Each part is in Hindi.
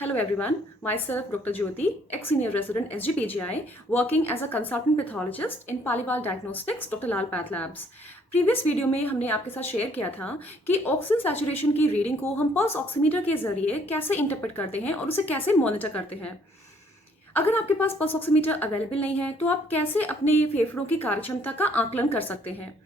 Hello everyone, myself Dr. Jyoti, ex-senior resident SGPGI, working as a consultant pathologist in Paliwal Diagnostics, Dr. Lal Path Labs. Previous video में हमने आपके साथ शेयर किया था कि ऑक्सीजन सैचुरेशन की रीडिंग को हम पल्स ऑक्सीमीटर के जरिए कैसे इंटरप्रेट करते हैं और उसे कैसे मॉनिटर करते हैं। अगर आपके पास पल्स ऑक्सीमीटर अवेलेबल नहीं है तो आप कैसे अपने फेफड़ों की कार्यक्षमता का आकलन कर सकते हैं।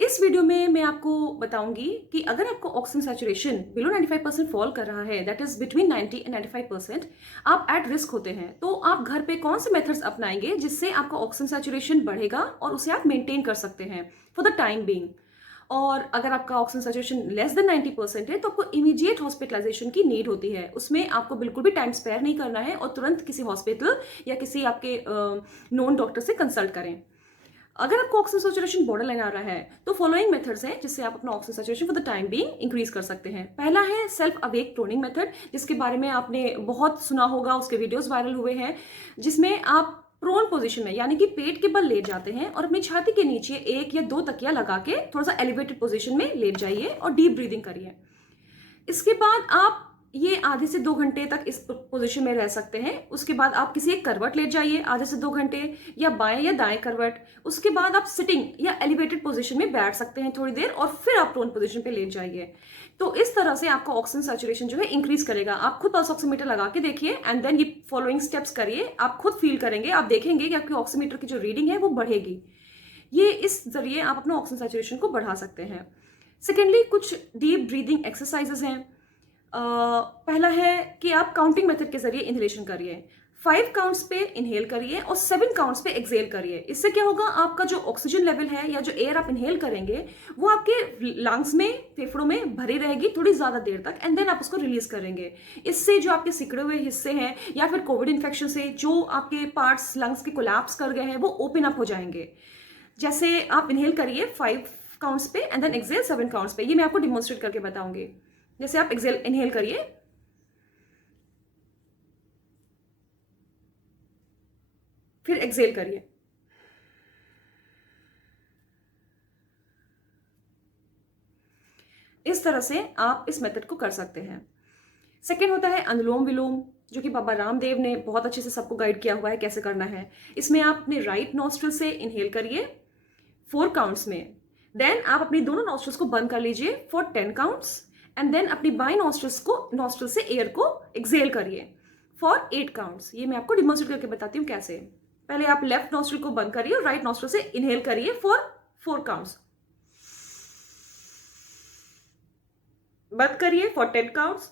इस वीडियो में मैं आपको बताऊंगी कि अगर आपको ऑक्सीजन सैचुरेशन बिलो 95% फॉल कर रहा है, दैट इज बिटवीन 90 एंड 95%, आप एट रिस्क होते हैं, तो आप घर पे कौन से मेथड्स अपनाएंगे जिससे आपका ऑक्सीजन सैचुरेशन बढ़ेगा और उसे आप मेंटेन कर सकते हैं फॉर द टाइम बीइंग। और अगर आपका ऑक्सीजन सैचुरेशन लेस देन 90% है तो आपको इमीडिएट हॉस्पिटलाइजेशन की नीड होती है। उसमें आपको बिल्कुल भी टाइम स्पेयर नहीं करना है और तुरंत किसी हॉस्पिटल या किसी आपके नोन डॉक्टर से कंसल्ट करें। अगर आपको ऑक्सीजन सैचुरेशन बॉर्डर लाइन आ रहा है तो फॉलोइंग मेथड्स हैं जिससे आप अपना oxygen saturation for the time being increase कर सकते हैं। पहला है सेल्फ अवेक प्रोनिंग मेथड, जिसके बारे में आपने बहुत सुना होगा, उसके वीडियोस वायरल हुए हैं, जिसमें आप प्रोन पोजीशन में यानी कि पेट के बल लेट जाते हैं और अपनी छाती के नीचे 1 या 2 तकिया लगा के थोड़ा सा एलिवेटेड पोजीशन में लेट जाइए और डीप ब्रीदिंग करिए। इसके बाद आप ये आधे से 2 घंटे तक इस पोजीशन में रह सकते हैं। उसके बाद आप किसी एक करवट लेट जाइए आधे से 2 घंटे, या बाएं या दाएं करवट। उसके बाद आप सिटिंग या एलिवेटेड पोजीशन में बैठ सकते हैं थोड़ी देर और फिर आप प्रोन पोजीशन पे लेट जाइए। तो इस तरह से आपका ऑक्सीजन सैचुरेशन जो है इंक्रीज करेगा। आप खुद पल्स ऑक्सीमीटर लगा के देखिए एंड देन ये फॉलोइंग स्टेप्स करिए, आप खुद फील करेंगे, आप देखेंगे कि आपकी ऑक्सीमीटर की जो रीडिंग है वो बढ़ेगी। ये इस जरिए आप अपना ऑक्सीजन सैचुरेशन को बढ़ा सकते हैं। सेकेंडली, कुछ डीप ब्रीदिंग एक्सरसाइजेस हैं। पहला है कि आप काउंटिंग मेथड के जरिए इनहेलेशन करिए। 5 काउंट्स पे इनहेल करिए और 7 काउंट्स पे एक्सहेल करिए। इससे क्या होगा, आपका जो ऑक्सीजन लेवल है या जो एयर आप इनहेल करेंगे वो आपके लंग्स में, फेफड़ों में भरी रहेगी थोड़ी ज्यादा देर तक एंड देन आप उसको रिलीज करेंगे। इससे जो आपके सिकुड़े हुए हिस्से हैं या फिर कोविड इन्फेक्शन से जो आपके पार्ट्स लंग्स के कोलैप्स कर गए हैं वो ओपन अप हो जाएंगे। जैसे आप इनहेल करिए 5 काउंट्स पे एंड देन एक्सहेल 7 काउंट्स पे। ये मैं आपको डिमॉन्स्ट्रेट करके बताऊंगी। जैसे आप एक्सहेल इनहेल करिए, फिर एक्सहेल करिए, इस तरह से आप इस मेथड को कर सकते हैं। सेकेंड होता है अनुलोम विलोम, जो कि बाबा रामदेव ने बहुत अच्छे से सबको गाइड किया हुआ है कैसे करना है। इसमें आप अपने राइट नॉस्ट्रिल से इनहेल करिए 4 काउंट्स में, देन आप अपनी दोनों नॉस्ट्रिल्स को बंद कर लीजिए फॉर 10 काउंट्स एंड देन अपनी बाई नॉस्ट्रिल से एयर को एक्सहेल करिए फॉर 8 काउंट्स। ये मैं आपको डिमॉन्स्ट्रेट करके बताती हूँ कैसे। पहले आप लेफ्ट नॉस्ट्रिल को बंद करिए और राइट नॉस्ट्रिल से इनहेल करिए फॉर 4 काउंट्स, बंद करिए फॉर 10 काउंट्स,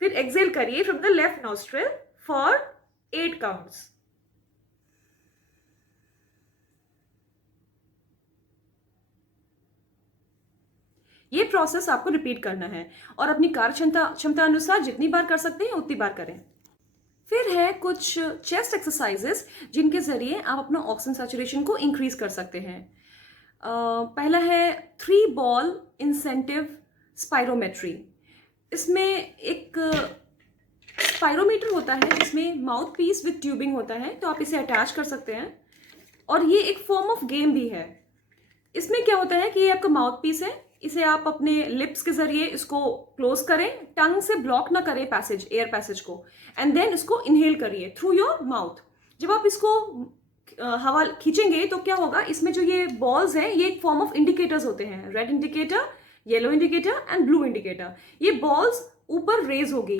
फिर एक्सहेल करिए from the left nostril for 8 counts. ये प्रोसेस आपको रिपीट करना है और अपनी कार्य क्षमता अनुसार जितनी बार कर सकते हैं उतनी बार करें। फिर है कुछ चेस्ट एक्सरसाइजेस जिनके जरिए आप अपना ऑक्सीजन सैचुरेशन को इंक्रीज कर सकते हैं। पहला है 3 बॉल इंसेंटिव स्पायरोमेट्री। इसमें एक स्पायरोमीटर होता है जिसमें माउथ पीस विद ट्यूबिंग होता है, तो आप इसे अटैच कर सकते हैं और ये एक फॉर्म ऑफ गेम भी है। इसमें क्या होता है कि ये आपका माउथ पीस है, इसे आप अपने लिप्स के जरिए इसको क्लोज करें, टंग से ब्लॉक ना करें पैसेज, एयर पैसेज को, एंड देन इसको इनहेल करिए थ्रू योर माउथ। जब आप इसको हवा खींचेंगे तो क्या होगा, इसमें जो ये बॉल्स हैं ये एक फॉर्म ऑफ इंडिकेटर्स होते हैं, red indicator, yellow indicator and blue indicator. ये बॉल्स ऊपर रेज होगी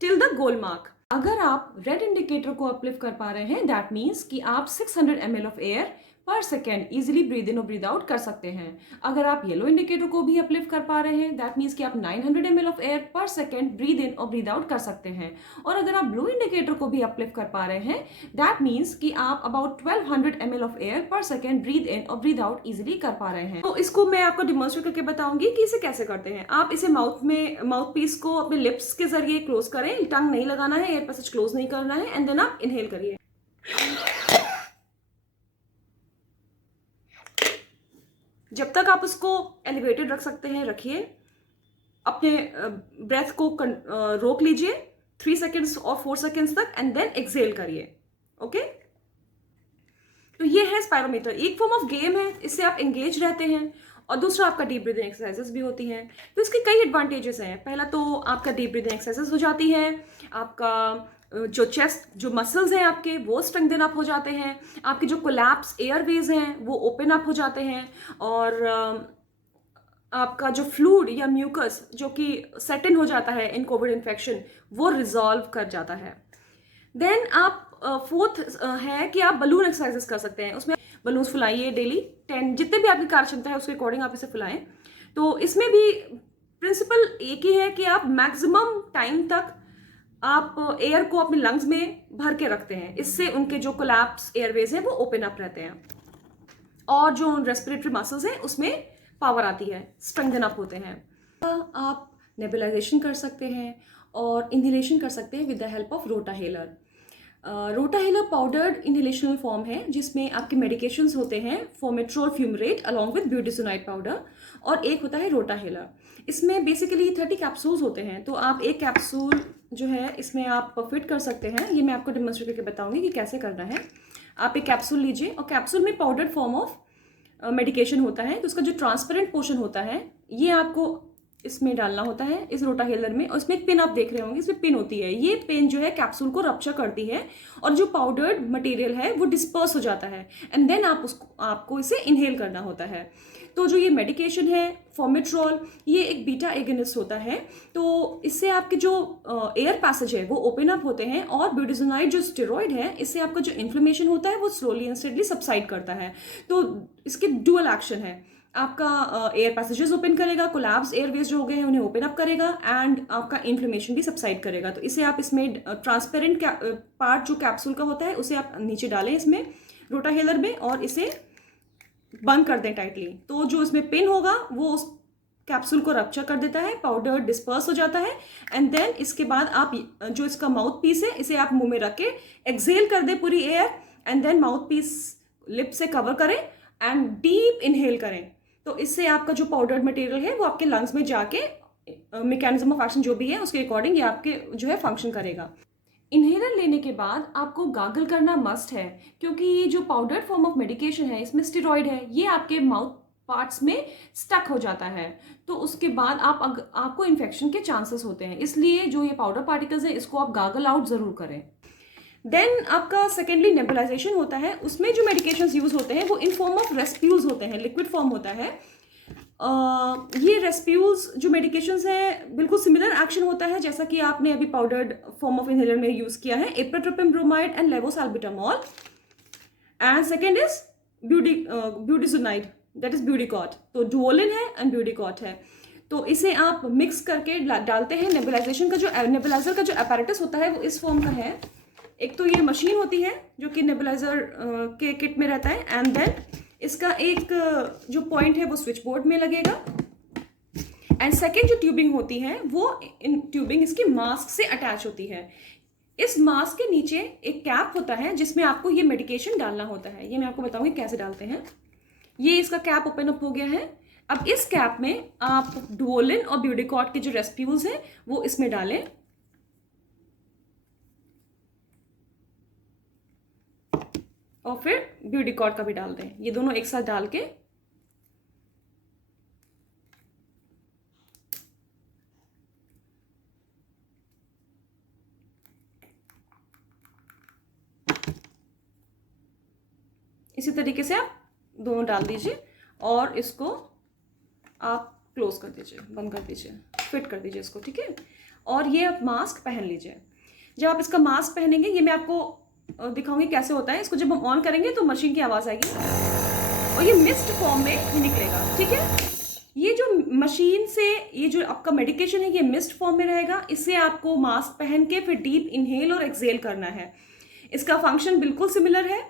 टिल द गोल मार्क। अगर आप रेड इंडिकेटर को अपलिफ्ट कर पा रहे हैं, दैट मीन्स कि आप 600 ml ऑफ एयर पर सेकेंड इजिली ब्रीद इन और ब्रीद आउट कर सकते हैं। अगर आप येलो इंडिकेटर को भी अपलिफ्ट कर पा रहे हैं, दैट मीन्स कि आप 900 ml ऑफ एयर पर सेकेंड ब्रीद इन और ब्रीद आउट कर सकते हैं। और अगर आप ब्लू इंडिकेटर को भी अपलिफ्ट कर पा रहे हैं, दैट मीन्स कि आप अबाउट 1200 ml ऑफ एयर पर सेकेंड ब्रीद इन और ब्रीद आउट इजिली कर पा रहे हैं। तो इसको मैं आपको डिमॉन्स्ट्रेट करके बताऊंगी कि इसे कैसे करते हैं। आप इसे माउथ पीस को अपने लिप्स के जरिए क्लोज करें, टंग नहीं लगाना है, एयर पैसेज क्लोज नहीं करना है, एंड देन आप इनहेल करिए। जब तक आप उसको एलिवेटेड रख सकते हैं रखिए, अपने ब्रेथ को रोक लीजिए 3 सेकेंड्स और 4 सेकेंड्स तक एंड देन एक्सहेल करिए। ओके, तो ये है स्पायरोमीटर, एक फॉर्म ऑफ गेम है, इससे आप एंगेज रहते हैं। और दूसरा आपका डीप ब्रीदिंग एक्सरसाइजेस भी होती हैं। तो इसके कई एडवांटेजेस हैं। पहला तो आपका डीप ब्रीदिंग एक्सरसाइजेस हो जाती है, आपका जो चेस्ट जो मसल्स हैं आपके वो स्ट्रेंथन अप हो जाते हैं, आपके जो कोलैप्स एयरवेज हैं वो ओपन अप हो जाते हैं, और आपका जो फ्लूइड या म्यूकस जो कि सेट इन हो जाता है इन कोविड इन्फेक्शन वो रिजॉल्व कर जाता है। देन आप फोर्थ है कि आप बलून एक्सरसाइजेस कर सकते हैं। उसमें बलून्स फुलाइए डेली 10, जितने भी आपकी कार्य क्षमता है उसके अकॉर्डिंग आप इसे फुलाएं। तो इसमें भी प्रिंसिपल एक ही है कि आप मैक्सिमम टाइम तक आप एयर को अपने लंग्स में भर के रखते हैं, इससे उनके जो कोलैप्स एयरवेज हैं वो ओपन अप रहते हैं, और जो रेस्पिरेटरी मसल्स हैं उसमें पावर आती है, स्ट्रेंथन अप होते हैं। आप नेबुलाइजेशन कर सकते हैं और इनहेलेशन कर सकते हैं with the help of rotahaler. Rotahaler powdered inhalational form है जिसमें आपके मेडिकेशंस होते हैं formoterol fumarate along with budesonide powder, और एक होता है रोटाहेलर। इसमें बेसिकली 30 कैप्सूल्स होते हैं। तो आप एक कैप्सूल जो है इसमें आप फिट कर सकते हैं। ये मैं आपको डेमोन्स्ट्रेट करके बताऊंगी कि कैसे करना है। आप एक कैप्सूल लीजिए और कैप्सूल में पाउडर्ड फॉर्म ऑफ मेडिकेशन होता है, तो उसका जो ट्रांसपेरेंट पोर्शन होता है ये आपको इसमें डालना होता है इस रोटाहेलर में। और इसमें एक पिन आप देख रहे होंगे, इसमें पिन होती है, ये पिन जो है कैप्सूल को रप्चर करती है और जो पाउडर्ड मटेरियल है वो डिस्पर्स हो जाता है, एंड देन आपको इसे इनहेल करना होता है। तो जो ये मेडिकेशन है फॉर्मेट्रोल, ये एक बीटा एगोनिस्ट होता है, तो इससे आपके जो एयर पैसेज है वो ओपन अप होते हैं, और ब्यूटिसोनाइड जो स्टेरॉइड है इससे आपका जो इन्फ्लेमेशन होता है वो स्लोली एंड स्टेडली सबसाइड करता है। तो इसके डुअल एक्शन है, आपका एयर पैसेजेस ओपन करेगा, कोलैप्स एयरवेज जो हो गए हैं उन्हें ओपन अप करेगा, एंड आपका इन्फ्लेमेशन भी सबसाइड करेगा। तो इसे आप इसमें ट्रांसपेरेंट पार्ट जो कैप्सूल का होता है उसे आप नीचे डालें इसमें रोटाहेलर में, और इसे बंद कर दें टाइटली। तो जो इसमें पिन होगा वो उस कैप्सूल को रप्चर कर देता है, पाउडर डिस्पर्स हो जाता है, एंड देन इसके बाद आप जो इसका माउथ पीस है इसे आप मुंह में रख के एक्सेल कर दें पूरी air, and then mouthpiece lip से कवर करें एंड डीप इनहेल करें। तो इससे आपका जो पाउडर्ड मटेरियल है वो आपके लंग्स में जाके मैकेनिज्म ऑफ एक्शन जो भी है उसके अकॉर्डिंग ये आपके जो है फंक्शन करेगा। इन्हेलर लेने के बाद आपको गागल करना मस्ट है, क्योंकि ये जो पाउडर्ड फॉर्म ऑफ मेडिकेशन है इसमें स्टेरॉइड है, ये आपके माउथ पार्ट्स में स्टक हो जाता है, तो उसके बाद आपको इन्फेक्शन के चांसेस होते हैं। इसलिए जो ये पाउडर पार्टिकल्स है इसको आप गागल आउट जरूर करें। देन आपका सेकेंडली नेबुलाइजेशन होता है, उसमें जो मेडिकेशंस यूज होते हैं वो इन फॉर्म ऑफ रेस्प्यूल्स होते हैं, लिक्विड फॉर्म होता है। ये रेस्प्यूल्स जो मेडिकेशंस हैं बिल्कुल सिमिलर एक्शन होता है जैसा कि आपने अभी पाउडर्ड फॉर्म ऑफ इनहेलर में यूज किया है, ipratropium bromide and levosalbutamol, and second is budesonide that is Budecort. तो डुओलिन है एंड ब्यूडिकॉट है। तो इसे आप मिक्स करके डालते हैं। नेबुलाइजेशन का जो नेबुलाइजर का जो अपैरेटस होता है वो इस फॉर्म का है। एक तो ये मशीन होती है जो कि नेबुलाइजर के किट में रहता है, एंड देन इसका एक जो पॉइंट है वो स्विच बोर्ड में लगेगा, एंड सेकेंड जो ट्यूबिंग होती है वो इन ट्यूबिंग इसकी मास्क से अटैच होती है। इस मास्क के नीचे एक कैप होता है जिसमें आपको ये मेडिकेशन डालना होता है। ये मैं आपको बताऊंगी कैसे डालते हैं। ये इसका कैप ओपन अप हो गया है। अब इस कैप में आप डुओलिन और ब्यूडिकॉट के जो रेस्प्यूल्स हैं वो इसमें डालें, और फिर ब्यूडिकॉट का भी डाल दें। ये दोनों एक साथ डाल के इसी तरीके से आप दोनों डाल दीजिए और इसको आप क्लोज कर दीजिए, बंद कर दीजिए, फिट कर दीजिए इसको, ठीक है। और ये आप मास्क पहन लीजिए। जब आप इसका मास्क पहनेंगे, ये मैं आपको दिखाऊंगी कैसे होता है। इसको जब हम ऑन करेंगे तो मशीन की आवाज़ आएगी और ये मिस्ट फॉर्म में निकलेगा, ठीक है। ये जो मशीन से ये जो आपका मेडिकेशन है ये मिस्ट फॉर्म में रहेगा। इससे आपको मास्क पहन के फिर डीप इनहेल और एक्सेल करना है। इसका फंक्शन बिल्कुल सिमिलर है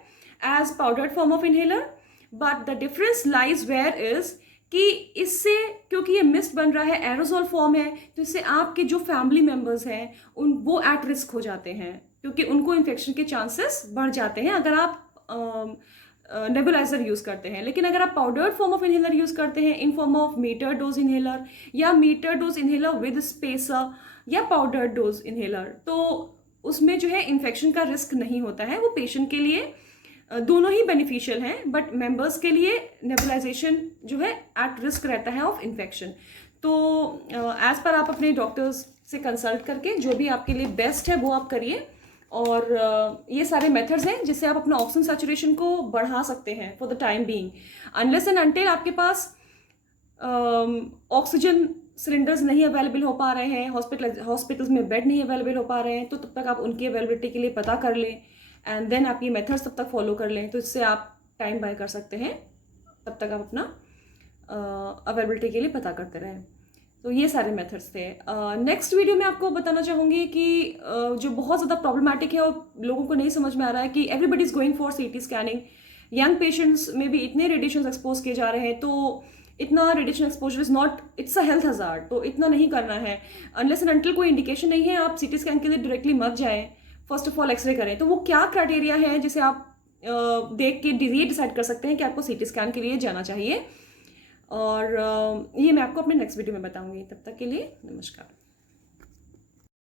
as powdered form of inhaler, but the difference lies where is कि इससे क्योंकि ये मिस्ट बन रहा है, एरोजोल फॉर्म है, तो इससे आपके जो फैमिली मेम्बर्स हैं वो एट रिस्क हो जाते हैं, क्योंकि उनको इन्फेक्शन के चांसेस बढ़ जाते हैं अगर आप नेबुलाइजर यूज करते हैं। लेकिन अगर आप powdered form of inhaler use करते हैं in form of meter dose inhaler या meter dose inhaler with spacer या पाउडर्ड डोज इनहेलर, तो उसमें जो है इन्फेक्शन का रिस्क नहीं होता है। वो पेशेंट के लिए दोनों ही बेनिफिशियल हैं, बट मेंबर्स के लिए नेबुलाइजेशन जो है एट रिस्क रहता है ऑफ इन्फेक्शन। तो एज पर आप अपने डॉक्टर्स से कंसल्ट करके जो भी आपके लिए बेस्ट है वो आप करिए। और ये सारे मेथड्स हैं जिससे आप अपना ऑक्सीजन सैचुरेशन को बढ़ा सकते हैं for the time being. Unless and until आपके पास ऑक्सीजन सिलेंडर्स नहीं अवेलेबल हो पा रहे हैं, हॉस्पिटल्स में बेड नहीं अवेलेबल हो पा रहे हैं, तो तब तक आप उनकी अवेलेबिलिटी के लिए पता कर लें एंड देन आप ये मेथड्स तब तक फॉलो कर लें, तो इससे आप टाइम बाय कर सकते हैं। तब तक आप अपना अवेलेबिलिटी के लिए पता करते रहें। तो ये सारे मेथड्स थे। नेक्स्ट वीडियो में आपको बताना चाहूँगी कि जो बहुत ज़्यादा प्रॉब्लमेटिक है और लोगों को नहीं समझ में आ रहा है कि एवरीबडी इज़ गोइंग फॉर सीटी स्कैनिंग। यंग पेशेंट्स में भी इतने रेडिएशन एक्सपोज किए जा रहे हैं, तो इतना radiation exposure is not, it's a health hazard, तो इतना नहीं करना है। अनलेस एंड अनटिल कोई इंडिकेशन नहीं है, आप सीटी स्कैन के लिए डायरेक्टली मत जाएं। फर्स्ट ऑफ ऑल एक्सरे करें। तो वो क्या क्राइटेरिया है जिसे आप देख के ये डिसाइड कर सकते हैं कि आपको सीटी स्कैन के लिए जाना चाहिए। और ये मैं आपको अपने नेक्स्ट वीडियो में बताऊंगी। तब तक के लिए नमस्कार।